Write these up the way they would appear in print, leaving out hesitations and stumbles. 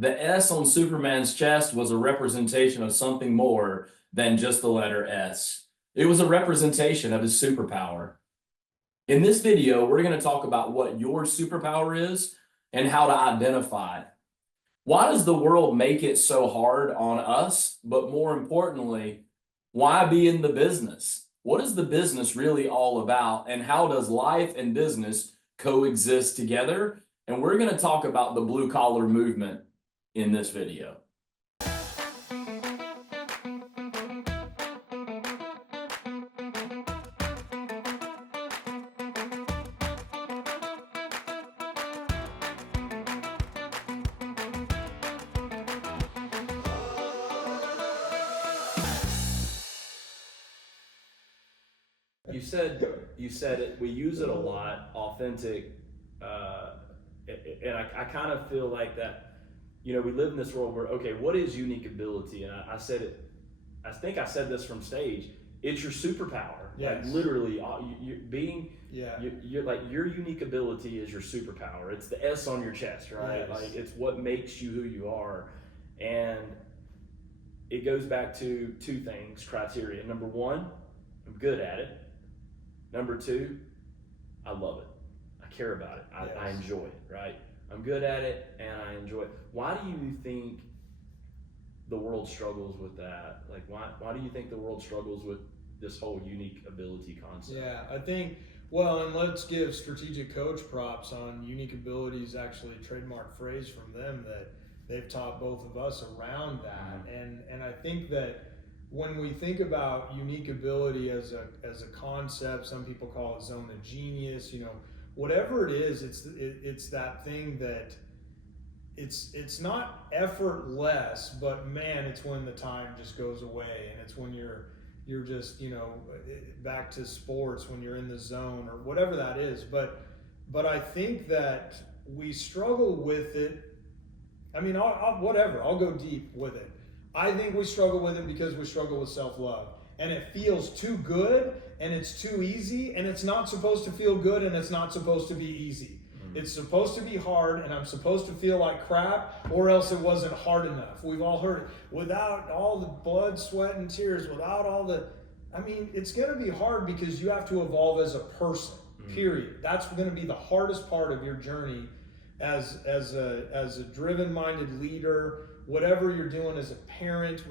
The S on Superman's chest was a representation of something more than just the letter S. It was a representation of his superpower. In this video, we're going to talk about what your superpower is and how to identify it. Why does the world make it so hard on us? But more importantly, why be in the business? What is the business really all about? And how does life and business coexist together? And we're going to talk about the blue collar movement in this video. You said it. We use it a lot, authentic, and I kind of feel like that. You know, we live in this world where what is unique ability? And I said it. I think I said this from stage. It's your superpower. Yes. Like literally, you're like your unique ability is your superpower. It's the S on your chest, right? Yes. Like it's what makes you who you are, and it goes back to two things: criteria. Number one, I'm good at it. Number two, I love it. I care about it. I enjoy it, right? I'm good at it and I enjoy it. Why do you think the world struggles with that? Like, why do you think the world struggles with this whole unique ability concept? Yeah, I think, well, and let's give Strategic Coach props on unique abilities, actually a trademark phrase from them that they've taught both of us around that. Mm-hmm. And I think that when we think about unique ability as a concept, some people call it zone of genius, whatever it is, it's that thing that it's not effortless, but man, it's when the time just goes away, and it's when you're just, back to sports, when you're in the zone or whatever that is. But I think that we struggle with it. I mean, I'll go deep with it. I think we struggle with it because we struggle with self-love, and it feels too good and it's too easy, and it's not supposed to feel good and it's not supposed to be easy. Mm-hmm. It's supposed to be hard, and I'm supposed to feel like crap, or else it wasn't hard enough. We've all heard it. Without all the blood, sweat, and tears, without all the, it's going to be hard because you have to evolve as a person, period. That's going to be the hardest part of your journey as a driven-minded leader, whatever you're doing as a parent,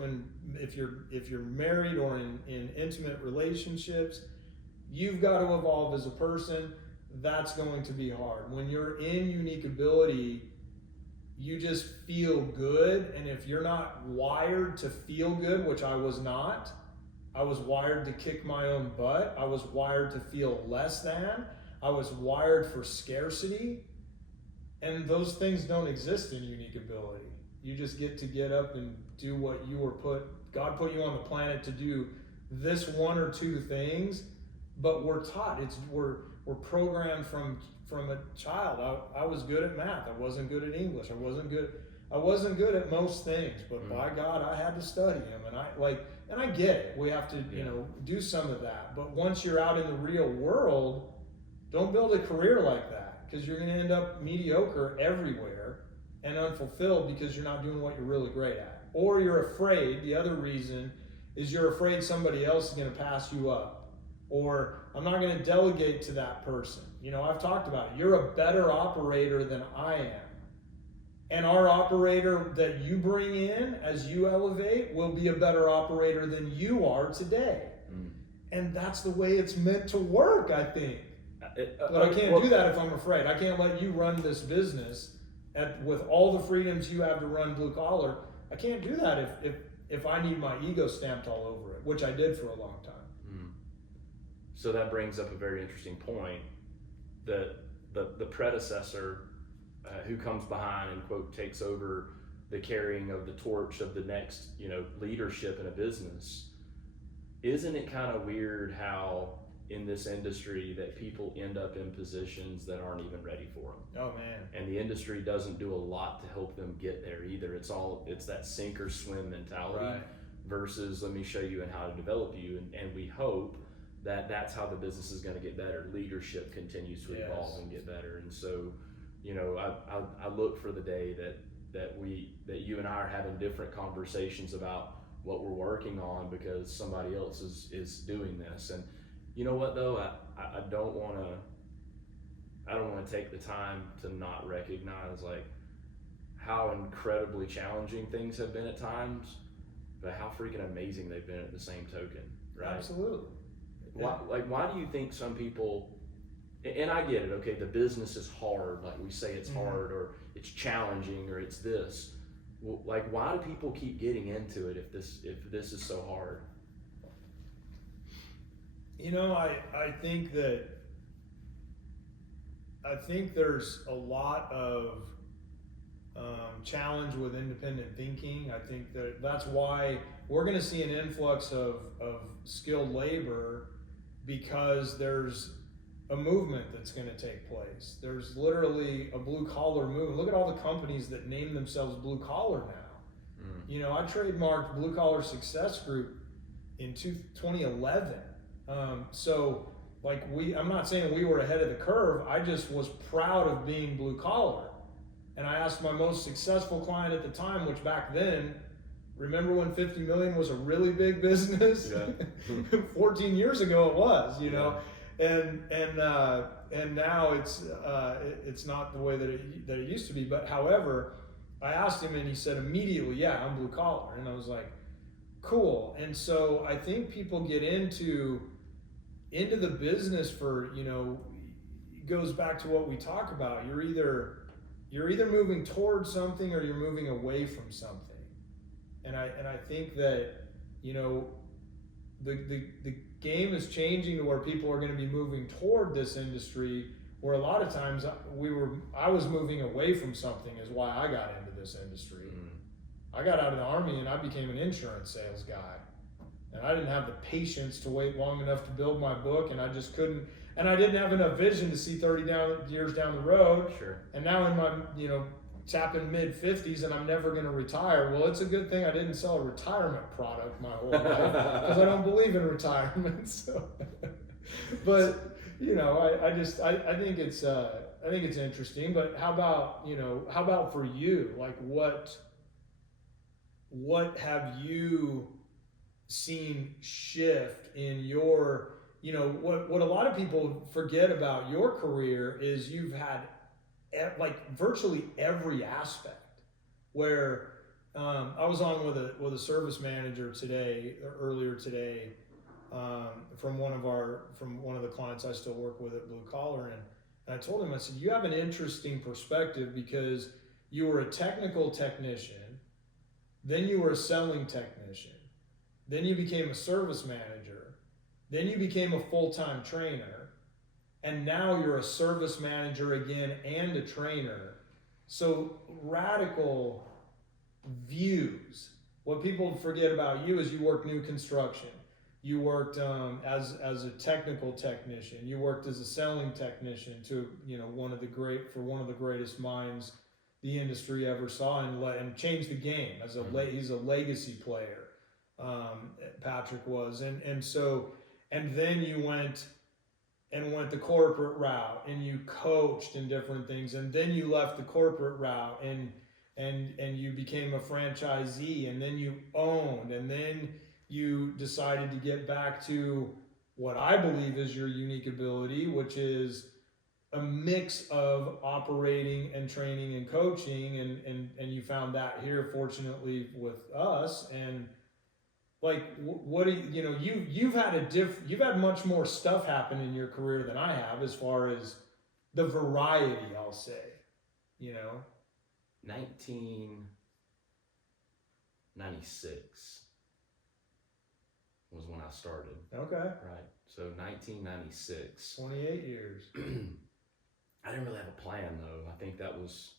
if you're married or in intimate relationships, you've got to evolve as a person. That's going to be hard. When you're in unique ability, you just feel good, and if you're not wired to feel good, which I was not, I was wired to kick my own butt. I was wired to feel less than. I was wired for scarcity, and those things don't exist in unique ability. You just get up and do what God put you on the planet to do, this one or two things, but we're taught, we're programmed from a child. I was good at math. I wasn't good at English. I wasn't good at most things, but by God, I had to study them, and I get it. We have to, do some of that. But once you're out in the real world, don't build a career like that, because you're going to end up mediocre everywhere and unfulfilled because you're not doing what you're really great at. Or you're afraid. The other reason is you're afraid somebody else is going to pass you up. Or I'm not going to delegate to that person. I've talked about it. You're a better operator than I am. And our operator that you bring in as you elevate will be a better operator than you are today. And that's the way it's meant to work, I think. But I can't do that if I'm afraid. I can't let you run this business with all the freedoms you have to run blue collar. I can't do that if I need my ego stamped all over it, which I did for a long time. So that brings up a very interesting point, that the predecessor who comes behind and quote takes over the carrying of the torch of the next leadership in a business. Isn't it kind of weird how in this industry that people end up in positions that aren't even ready for them? Oh man. And the industry doesn't do a lot to help them get there either. It's that sink or swim mentality, right, versus let me show you and how to develop you. And we hope that that's how the business is going to get better. Leadership continues to evolve and get better. And so, I look for the day that you and I are having different conversations about what we're working on because somebody else is doing this. And you know what though, I don't want to take the time to not recognize like how incredibly challenging things have been at times, but how freaking amazing they've been at the same token, right? Absolutely. Why do you think some people, and I get it, okay, the business is hard, like we say it's hard or it's challenging or it's this. Well, like why do people keep getting into it if this is so hard? You know, I think there's a lot of challenge with independent thinking. I think that's why we're going to see an influx of skilled labor, because there's a movement that's going to take place. There's literally a blue collar movement. Look at all the companies that name themselves blue collar now. You know, I trademarked Blue Collar Success Group in 2011. So like I'm not saying we were ahead of the curve. I just was proud of being blue collar. And I asked my most successful client at the time, which back then, remember when 50 million was a really big business? Yeah. 14 years ago it was, you know, and now it's not the way that it used to be. But however, I asked him and he said immediately, yeah, I'm blue collar. And I was like, cool. And so I think people get into the business for, you know, it goes back to what we talk about. You're either moving towards something or you're moving away from something. And I think that, you know, the game is changing to where people are going to be moving toward this industry, where a lot of times I was moving away from something is why I got into this industry. I got out of the Army and I became an insurance sales guy. And I didn't have the patience to wait long enough to build my book, and I just couldn't. And I didn't have enough vision to see 30 years down the road. Sure. And now in my, you know, tapping mid-50s and I'm never going to retire. Well, it's a good thing I didn't sell a retirement product my whole life, because I don't believe in retirement. So, but you know, I think it's interesting. But how about for you? Like what have you seen shift in your, you know, what a lot of people forget about your career is you've had like virtually every aspect, where I was on with a service manager earlier today, from one of the clients I still work with at Blue Collar, and I told him, I said, you have an interesting perspective because you were a technical technician, then you were a selling technician, then you became a service manager, then you became a full-time trainer, and now you're a service manager again and a trainer. So radical views. What people forget about you is you worked new construction. You worked as a technical technician. You worked as a selling technician to, you know, one of the greatest minds the industry ever saw, and changed the game as he's a legacy player. Patrick was, and then you went the corporate route, and you coached in different things, and then you left the corporate route and you became a franchisee, and then you owned, and then you decided to get back to what I believe is your unique ability, which is a mix of operating and training and coaching, and you found that here, fortunately, with us. And like, what do you know, you've had much more stuff happen in your career than I have, as far as the variety, I'll say, you know. 1996 was when I started. Okay. Right. So 1996. 28 years. I didn't really have a plan though. I think that was,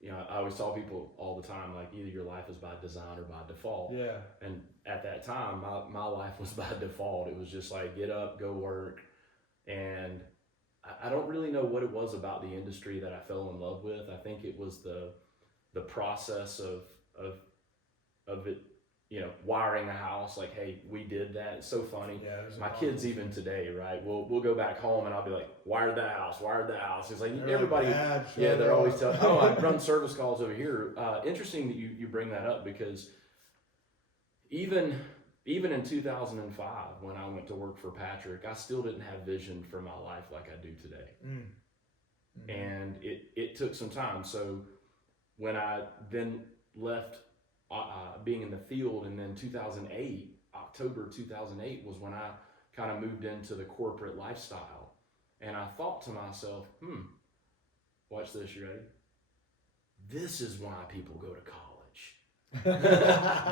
you know, I always tell people all the time, like, either your life is by design or by default. Yeah. And at that time, my life was by default. It was just like, get up, go work. And I don't really know what it was about the industry that I fell in love with. I think it was the process of it wiring a house. Like, hey, we did that. It's so funny. Yeah, it was My kids even today, right? We'll go back home and I'll be like, wired that house. It's like They're everybody, like, "Dad, yeah, shut they're up." always telling, oh, I run service calls over here. Interesting that you bring that up, because even in 2005, when I went to work for Patrick, I still didn't have vision for my life like I do today. Mm-hmm. And it took some time. So when I then left being in the field, and then October 2008 was when I kind of moved into the corporate lifestyle. And I thought to myself, watch this, you ready? This is why people go to college.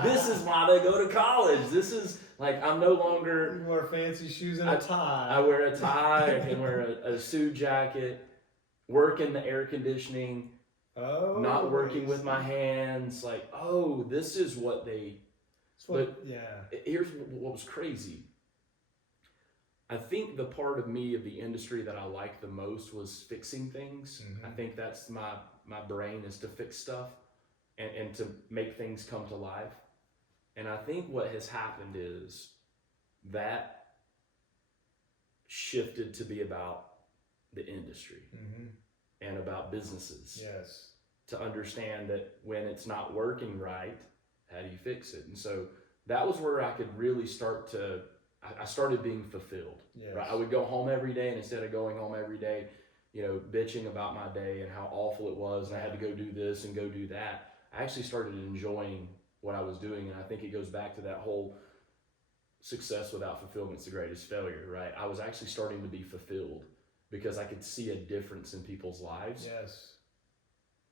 This is why they go to college. This is like, I'm no longer. You wear fancy shoes and a tie. I wear a tie, I can wear a suit jacket, work in the air conditioning, not working with my hands. Like, oh, this is what they. Here's what was crazy. I think the part of me of the industry that I liked the most was fixing things. Mm-hmm. I think that's my brain, is to fix stuff and to make things come to life. And I think what has happened is that shifted to be about the industry and about businesses. Yes. To understand that when it's not working right, how do you fix it? And so that was where I could really I started being fulfilled. Yes. Right? I would go home every day, and instead of going home every day, bitching about my day and how awful it was, and I had to go do this and go do that, I actually started enjoying what I was doing. And I think it goes back to that whole success without fulfillment is the greatest failure, right? I was actually starting to be fulfilled because I could see a difference in people's lives. Yes.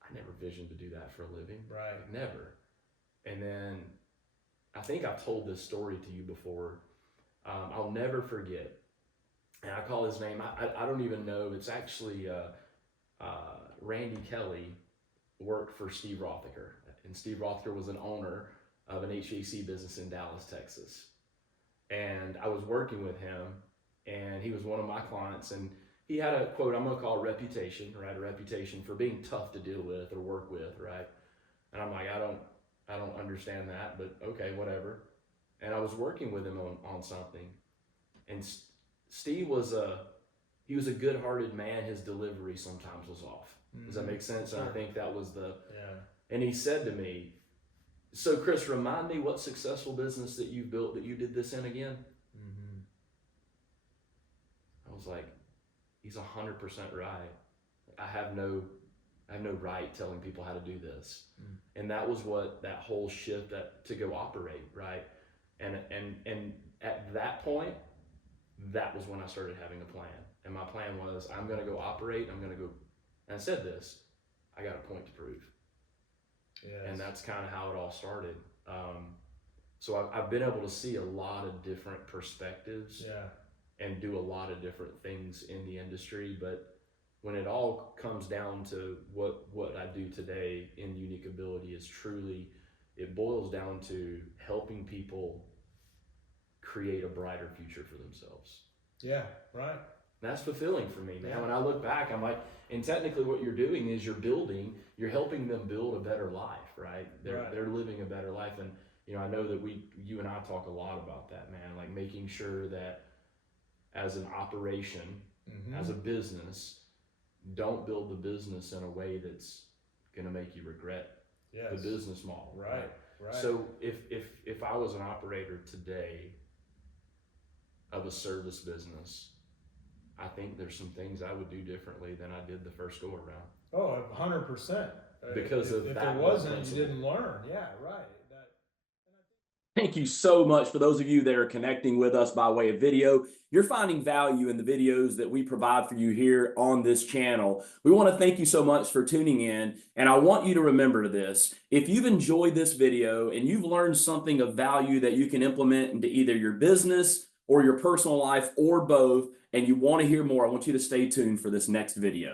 I never visioned to do that for a living. Right. Like, never. And then I think I've told this story to you before. I'll never forget, and I call his name, I don't even know, it's actually Randy Kelly worked for Steve Rothacker, and Steve Rothacker was an owner of an HVAC business in Dallas, Texas. And I was working with him, and he was one of my clients, and he had a quote, I'm going to call a reputation, right? A reputation for being tough to deal with or work with, right? And I'm like, I don't understand that, but okay, whatever. And I was working with him on something, and Steve was he was a good-hearted man. His delivery sometimes was off. Does that make sense? Sure. And I think that was and he said to me, so Chris, remind me what successful business that you built that you did this in again? I was like, he's 100% right. I have no right telling people how to do this. And that was what that whole shift to go operate, right? And at that point, that was when I started having a plan. And my plan was, I'm going to go operate. And I said this, I got a point to prove. Yes. And that's kind of how it all started. So I've been able to see a lot of different perspectives and do a lot of different things in the industry. But when it all comes down to what I do today in Unique Ability is truly, it boils down to helping people create a brighter future for themselves. Yeah, right. That's fulfilling for me, man. When I look back, I'm like, and technically what you're doing is you're helping them build a better life, right? They're living a better life. And, I know that you and I talk a lot about that, man, like making sure that as an operation, as a business, don't build the business in a way that's going to make you regret the business model. Right. So if I was an operator today of a service business, I think there's some things I would do differently than I did the first go around. Oh, 100%. Because if there wasn't, you didn't learn. Yeah, right. Thank you so much for those of you that are connecting with us by way of video. You're finding value in the videos that we provide for you here on this channel. We want to thank you so much for tuning in. And I want you to remember this. If you've enjoyed this video and you've learned something of value that you can implement into either your business or your personal life or both, and you want to hear more, I want you to stay tuned for this next video.